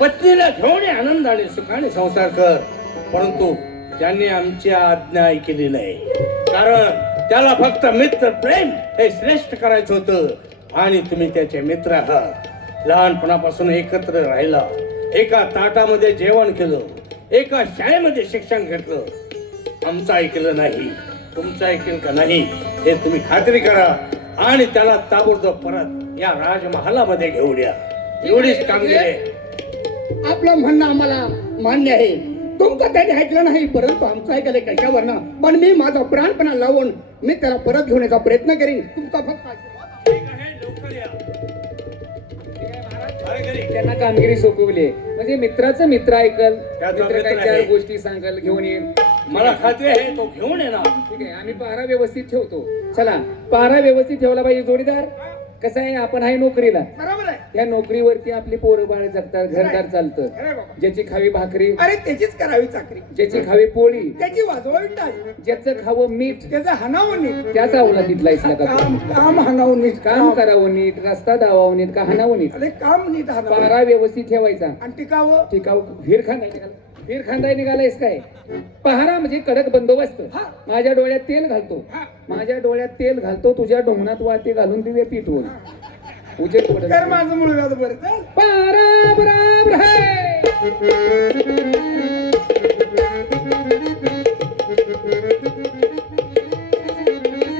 पत्नीला घेऊन ये, आनंदाने सुखाने संसार कर. परंतु त्यांनी आमची आज्ञा ऐकली नाही. कारण त्याला फक्त मित्र प्रेम हे श्रेष्ठ करायचं होतं आणि तुम्ही त्याचे मित्र आहात. लहानपणापासून एकत्र राहिला, एका ताटामध्ये जेवण केलं, एका शाळेमध्ये शिक्षण घेतलं. आमचं ऐकलं नाही, तुमचं ऐकेल का नाही हे तुम्ही खात्री करा आणि त्याला ताबडतोब परत या राजमहालामध्ये घेऊन या. एवढीच कामगिरी आहे. आपलं म्हणणं आम्हाला मान्य आहे. तुमचं त्याने ऐकलं नाही, परंतु आमचं ऐकलं कशावरनं. पण मी माझा प्राणपणा लावून मी त्याला परत घेऊन यायचा प्रयत्न करीन. तुमचा फक्त आशीर्वाद. ठीक आहे, लवकर या. अरे घरी. त्यांना कामगिरी सोपवली म्हणजे मित्राचं मित्र ऐकल, त्याचा मित्र काही मित्र चार आहे. गोष्टी सांगल, घेऊन येईल. मला खात्री आहे तो घेऊन येणार. ठीक आहे, आम्ही पहारा व्यवस्थित ठेवतो. चला, पहारा व्यवस्थित ठेवला पाहिजे. जोडीदार कसं आहे, आपण आहे नोकरीला, बरोबर आहे. त्या नोकरीवरती आपली पोरं बाळ जगतात, घरदार चालतं. अरे बाबा, ज्याची खावी भाकरी, अरे त्याचीच करावी चाकरी, ज्याची खावी पोळी, त्याची वाजवावी टाळी, ज्याचं खावं मीठ, त्याचं हाणावं नीट, त्याचा अवलादीतला इसला का काम काम हाणावं नीट, काम करावं नीट, रस्ता धावावं नीट, का हाणावं नीट. अरे काम नीट हाणावं पहारा व्यवस्थित ठेवायचा. आणि टिकावं. टिकाऊ वीर खांदा निघालायस काय. पहारा म्हणजे कडक बंदोबस्त. हा. माझ्या डोळ्यात तेल घालतो, हा. माझ्या डोळ्यात तेल घालतो, तुझ्या डोंगणात वाते घालून दिवे पिठवून उजेड पडत. कर माझं मुळव्यात बरं चल. पहारा बराबर है.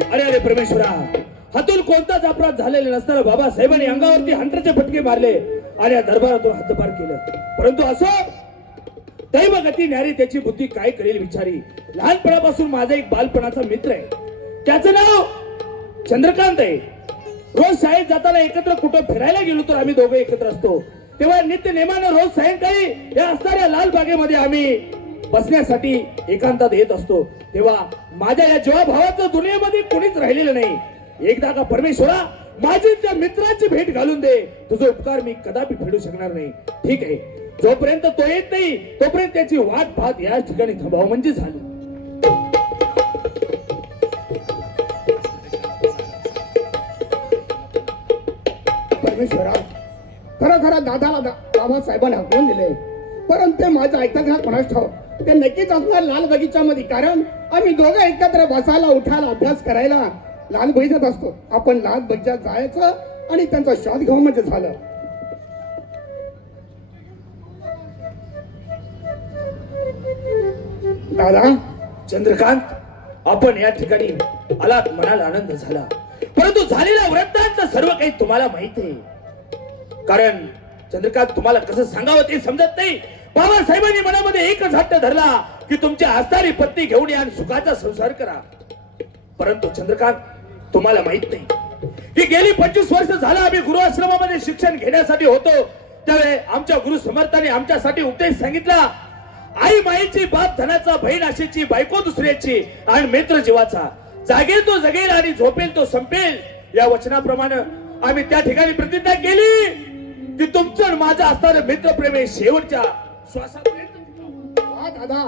अरे अरे परमेश्वरा, हातून कोणताच अपराध झालेला नसताना बाबासाहेबांनी अंगावरती हंटरचे फटके मारले आणि या दरबारातून हद्दपार केलं. परंतु असं दैवगती न्यारी त्याची बुद्धी काय करेल विचारी. लहानपणापासून माझा एक बालपणाचा मित्र आहे, त्याचं नाव चंद्रकांत आहे. रोज शाळेत जाताना एकत्र कुठं फिरायला गेलो तर आम्ही दोघं एकत्र असतो. तेव्हा नित्य नेमानं रोज सायंकाळी या असणाऱ्या लाल बागेमध्ये आम्ही बसण्यासाठी एकांतात येत असतो. तेव्हा माझ्या या जीवाभावाचं दुनियेमध्ये कोणीच राहिलेलं नाही. एकदा का परमेश्वरा माझी त्या मित्राची भेट घालून दे, तुझा उपकार मी कदापि फेडू शकणार नाही. ठीक आहे, जोपर्यंत तो येत नाही तोपर्यंत त्याची वाट पाहत या ठिकाणी थांबावं म्हणजे झालं. परमेश्वरा, खरं दादाला बाबासाहेबांना हकलून दिले, परंतु ते माझं ऐकतात ना कोणाच ठाव. ते नक्कीच असणार लाल बगीच्यामध्ये. कारण आम्ही दोघं एकत्र बसायला, उठायला, अभ्यास करायला लाल बगीचात असतो. आपण लाल बगीचात जायचं आणि त्यांचा शोध घेऊन म्हणजे झालं. दादा चंद्रकांत, आपण या ठिकाणी आलात, मनाला आनंद झाला. परंतु झालेला वृत्तांत सर्व काही तुम्हाला माहित आहे. कारण चंद्रकांत, तुम्हाला कसं सांगावं ते समजत नाही. बाबासाहेबांनी मनामध्ये एकच हट्ट धरला की तुमची आस्तारी पत्नी घेऊन या आणि सुखाचा संसार करा. परंतु चंद्रकांत, तुम्हाला माहित नाही की गेली 25 वर्ष झालं आम्ही गुरुआश्रमामध्ये शिक्षण घेण्यासाठी होतो. त्यावेळी आमच्या गुरु समर्थांनी आमच्यासाठी उपदेश सांगितला, आई मायेची, बाप धनाचा, बहीण आशेची, बायको दुसऱ्याची आणि मित्र जीवाचा. जागेल तो जगेल आणि झोपेल तो संपेल. या वचनाप्रमाणे आम्ही त्या ठिकाणी प्रतिज्ञा केली की तुमचं आणि माझं असणारं मित्रप्रेम हे शेवटच्या श्वासापर्यंत. वा दादा,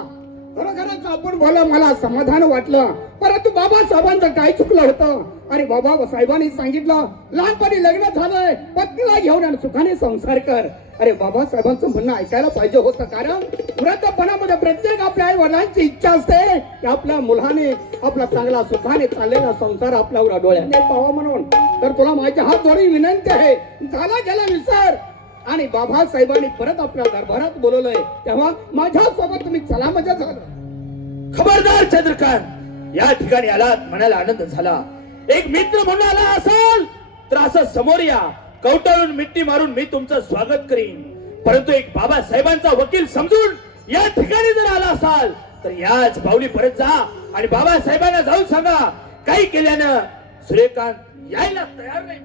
खरोखरच आपण बोला, मला समाधान वाटलं. परंतु बाबासाहेबांचं काय चुकलं होतं. अरे बाबासाहेबांनी सांगितलं लहानपणी लग्न झालंय, पत्नीला घेऊन आणि सुखाने संसार कर. अरे बाबासाहेबांचं म्हणणं ऐकायला पाहिजे होतं. कारण वृद्धपणामध्ये प्रत्येक आपल्या आई वडिलांची इच्छा असते की आपल्या मुलाने आपला चांगला सुखाने चाललेला संसार आपल्या डोळ्याने पाहावा म्हणून. तर तुला माझ्या हात जोडून विनंती आहे, झाला गेला विसर. आणि बाबासाहेबांनी परत आपल्या दरबारात बोलवलंय, तेव्हा माझ्या सोबत तुम्ही चला मजा झालं. खबरदार चंद्रकांत, या ठिकाणी आलात, मनाला आनंद झाला. एक मित्र म्हणून आला असाल तर असं समोर या, कवटाळून मिट्टी मारून मी तुमचं स्वागत करीन. परंतु एक बाबासाहेबांचा वकील समजून या ठिकाणी जर आला असाल तर याच पावली परत जा आणि बाबासाहेबांना जाऊन सांगा काही केल्यानं सूर्यकांत यायला तयार नाही.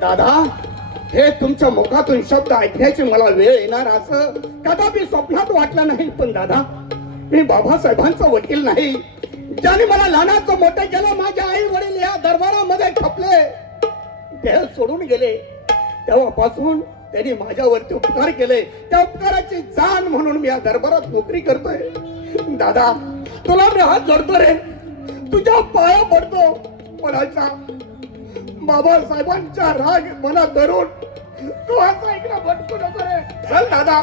दादा, हे तुमच्या मुखातून शब्द ऐकण्याची मला वेळ येणार असं कदापि स्वप्नात वाटलं नाही. पण दादा, मी बाबासाहेबांचा वकील नाही. ज्याने मला लहानाचं मोठं केलं, माझ्या आई वडील या दरबारामध्ये ठपले, ते सोडून गेले. तेव्हापासून त्यांनी माझ्यावरती उपकार केले. त्या उपकाराची जाण म्हणून मी या दरबारात नोकरी करतोय. दादा, तुला मी हात जोडतो रे, तुझ्या पाया पडतो. कोणाचा बाबासाहेबांचा राग मला धरून तू असं ऐकणं भटकू नको रे. चल दादा,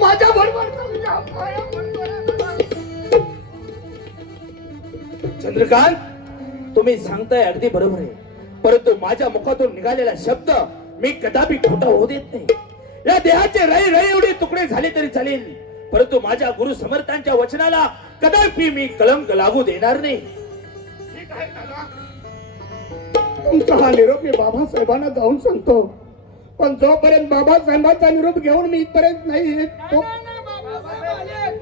माझ्या बरोबर तुझ्या पाया पडतो रे. चंद्रकांत, तुम्ही सांगताय अगदी बरोबर आहे, परंतु माझ्या मुखातून निघालेला शब्द मी कदापि खोटा होऊ देत नाही. या देहाचे रई रई एवढे तुकडे झाले तरी चालेल, परंतु माझ्या गुरु समर्थांच्या वचनाला कदापि मी कलंक लागू देणार नाही. ठीक आहे दादा, तुमचा हा निरोप मी बाबासाहेबांना जाऊन सांगतो. पण जोपर्यंत बाबासाहेबांचा निरोप घेऊन मी इथपर्यंत नाही येत, तो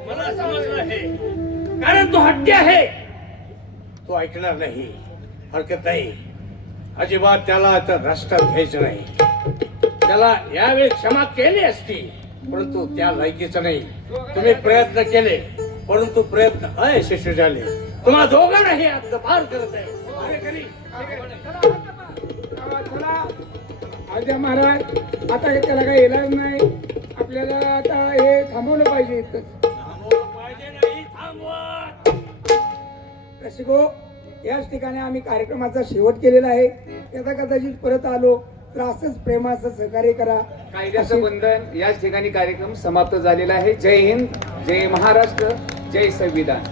मला समजलं आहे, कारण तो हट्टी आहे. तो ऐकणार नाही. हरकत नाही, अजिबात त्याला आता रस्त्यात घ्यायचं नाही. त्याला यावेळी क्षमा केली असती, परंतु त्या लायकीचं नाही. तुम्ही प्रयत्न केले, परंतु प्रयत्न अयशस्वी झाले. तुम्हाला दोघांनाही आता पार करत आहे. चला आद्या महाराज, आता त्याला काही इलाज नाही. आपल्याला आता हे थांबवलं पाहिजे इथं. रसिको, याच ठिकाणी आम्ही कार्यक्रमाचा शेवट केलेला आहे. त्याचा कदाचित परत आलो तर असंच प्रेमाचं सहकार्य करा. कायद्याचं बंधन याच ठिकाणी कार्यक्रम समाप्त झालेला आहे. जय हिंद, जय महाराष्ट्र, जय संविधान.